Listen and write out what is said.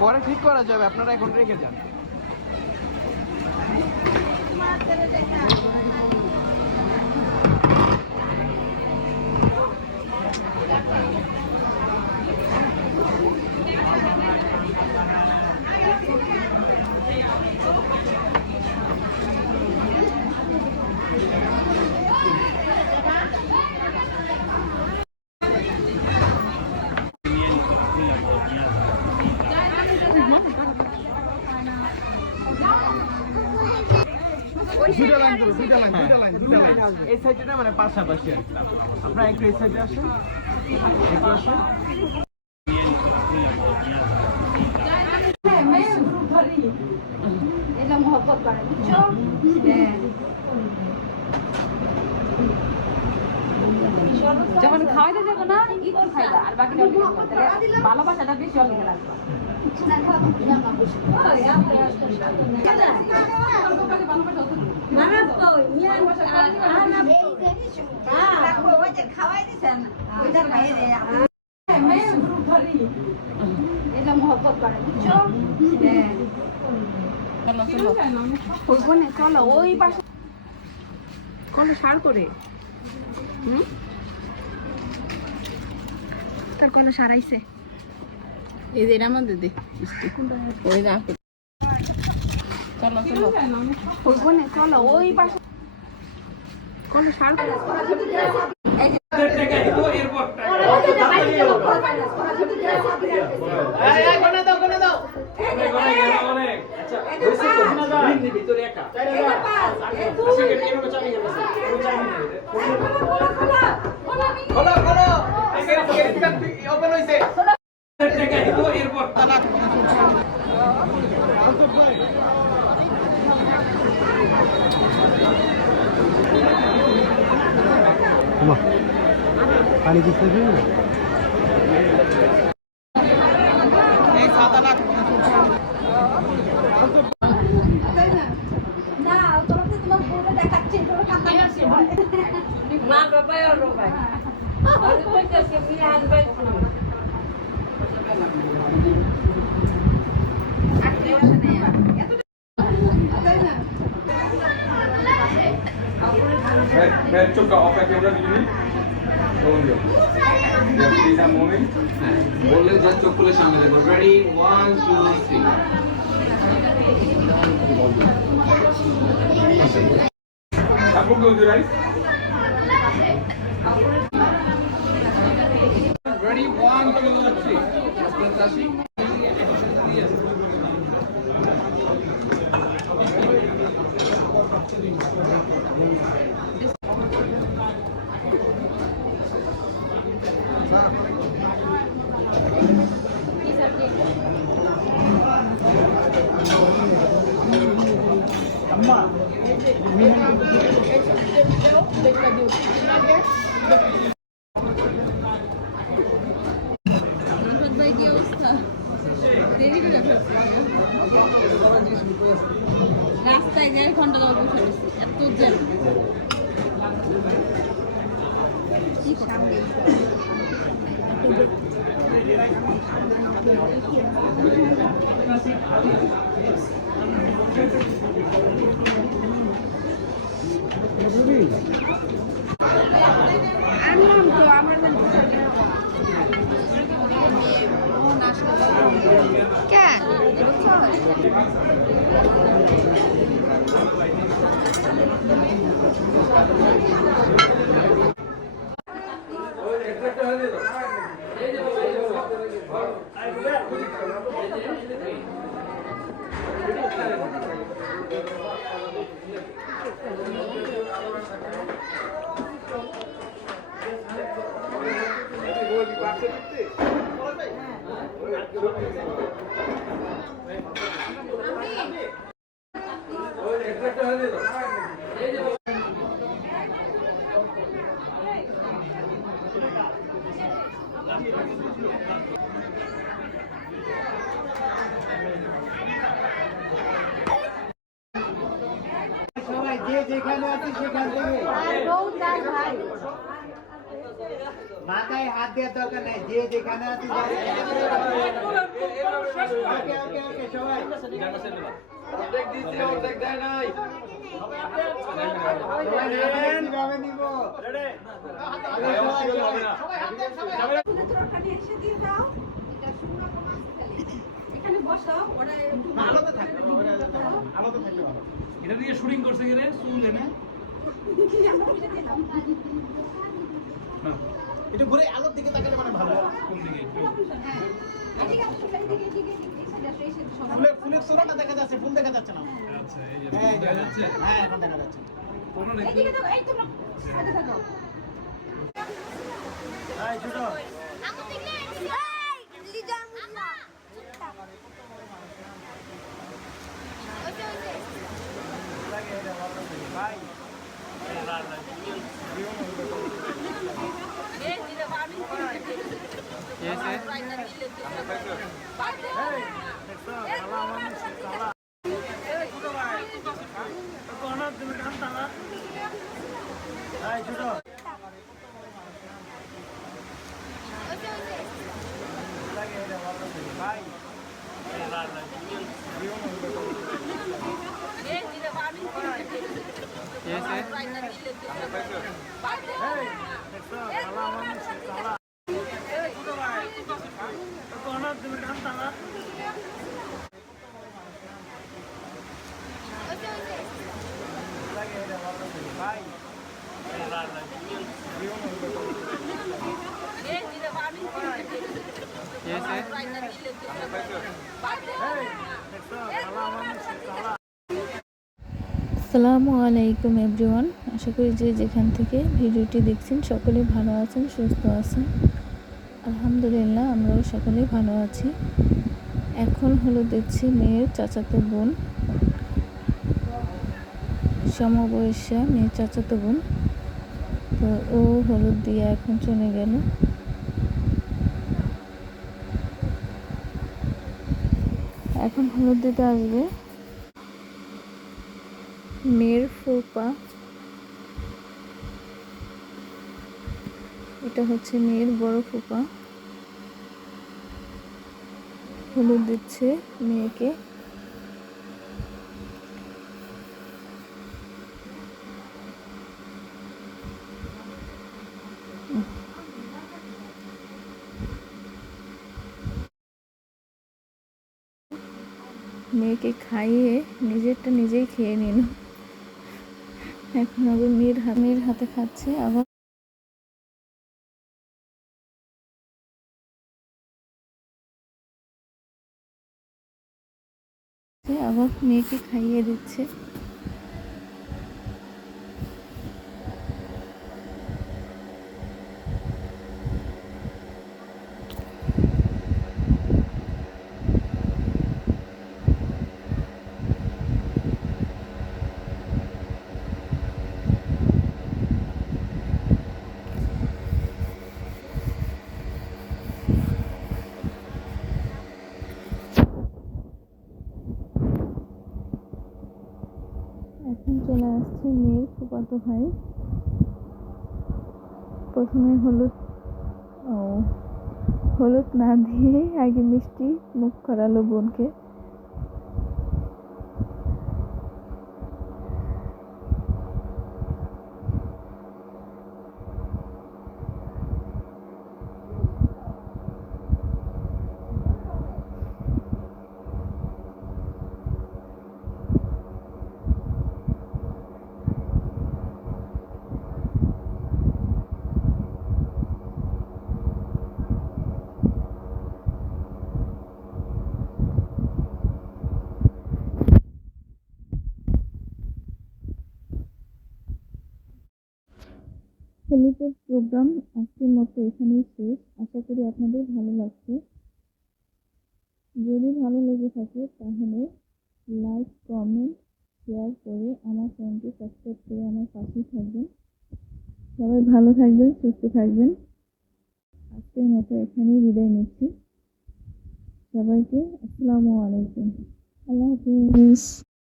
পরে ঠিক করা যাবে, আপনারা এখন রেখে যান। এই সাইডটা মানে পাশাপাশি আর কি। আপনারা একটু এই সাইডে আসেন, একটু আসেন। যখন খাওয়াইতে যাবো না ইকন খাইবা আর বাকি ভালোবাসাটা বেশি অনেকে লাগবে। চলো ওই পাশে কোন সার করে তার কোনো সারাইছে এই যে আমার দিদি ওই না চলো চলো ওইখানে চলো ওই পাশে কোন সার পানি দিতে হবে না তোমাকে তোমার বলে দেখাচ্ছে তোর কাঁদা আসে মা বাবা আর ভাই আর কই কাছে মিয়া আনবে चुप ऑफ है कैमरा बिजली प्लीज आई मूविंग बोले जस्ट चुप खुले सामने देखो रेडी 1 2 3 आपको क्लोज योर आईज रेडी 1 2 3 प्रत्याशी রাস্তায় 1.5 ঘন্টা ধরে বসে আছি এত জ্যাম কি সামনে আনলাম তো আমরা কেন মাথায় হাত দেওয়ার দরকার নেই, যে যেখানে আছে অর্ধেক দিছি, অর্ধেক দেয় নাই। এটা দিয়ে শুটিং করছে গেলে চুল এনে একটু ঘুরে আলোর দিকে তাকালে মানে ভালো। কোন দিকে ফুলের ফুলের তোড়াটা দেখা যাচ্ছে, ফুল দেখা যাচ্ছে না। আচ্ছা এই যে এই দেখা যাচ্ছে হ্যাঁ, এখন দেখা যাচ্ছে। কোনো নেই এই ছোট ভাই এই ছোট ভাই ভাই আসসালামু আলাইকুম এভরিওয়ান, আশা করি যে যেখান থেকে ভিডিওটি দেখছেন সকলে ভালো আছেন, সুস্থ আছেন। আলহামদুলিল্লাহ, আমরাও সকলেই ভালো আছি। এখন হলো দেখছি মেয়ের চাচাতো বোন, সমবয়সা মেয়ের চাচাতো বোন। তো ও হলুদ দিয়ে এখন চলে গেল। এখন হলুদ দিতে আসবে মেয়ের ফুপা। এটা হচ্ছে মেয়ের বড় ফুপা, হলুদ দিচ্ছে মেয়েকে। মেয়েকে খাইয়ে নিজেরটা নিজেই খেয়ে নিল। এখন আবার মেয়ের হাতে খাচ্ছে, আবার মেয়েকে খাইয়ে দিচ্ছে। এখন চলে আসছে মেয়ের ফুফাতো ভাই। প্রথমে হলুদ না দিয়ে আগে মিষ্টি মুখ করালো বোনকে। হলুদের প্রোগ্রাম আজকের মতো এখানেই শেষ। আশা করি আপনাদের ভালো লাগছে। যদি ভালো লেগে থাকে তাহলে লাইক, কমেন্ট, শেয়ার করে আমার চ্যানেলটি সাবস্ক্রাইব করে আমার পাশেই থাকবেন। সবাই ভালো থাকবেন, সুস্থ থাকবেন। আজকের মতো এখানেই বিদায় নিচ্ছি। সবাইকে আসসালামু আলাইকুম, আল্লাহ হাফিজ।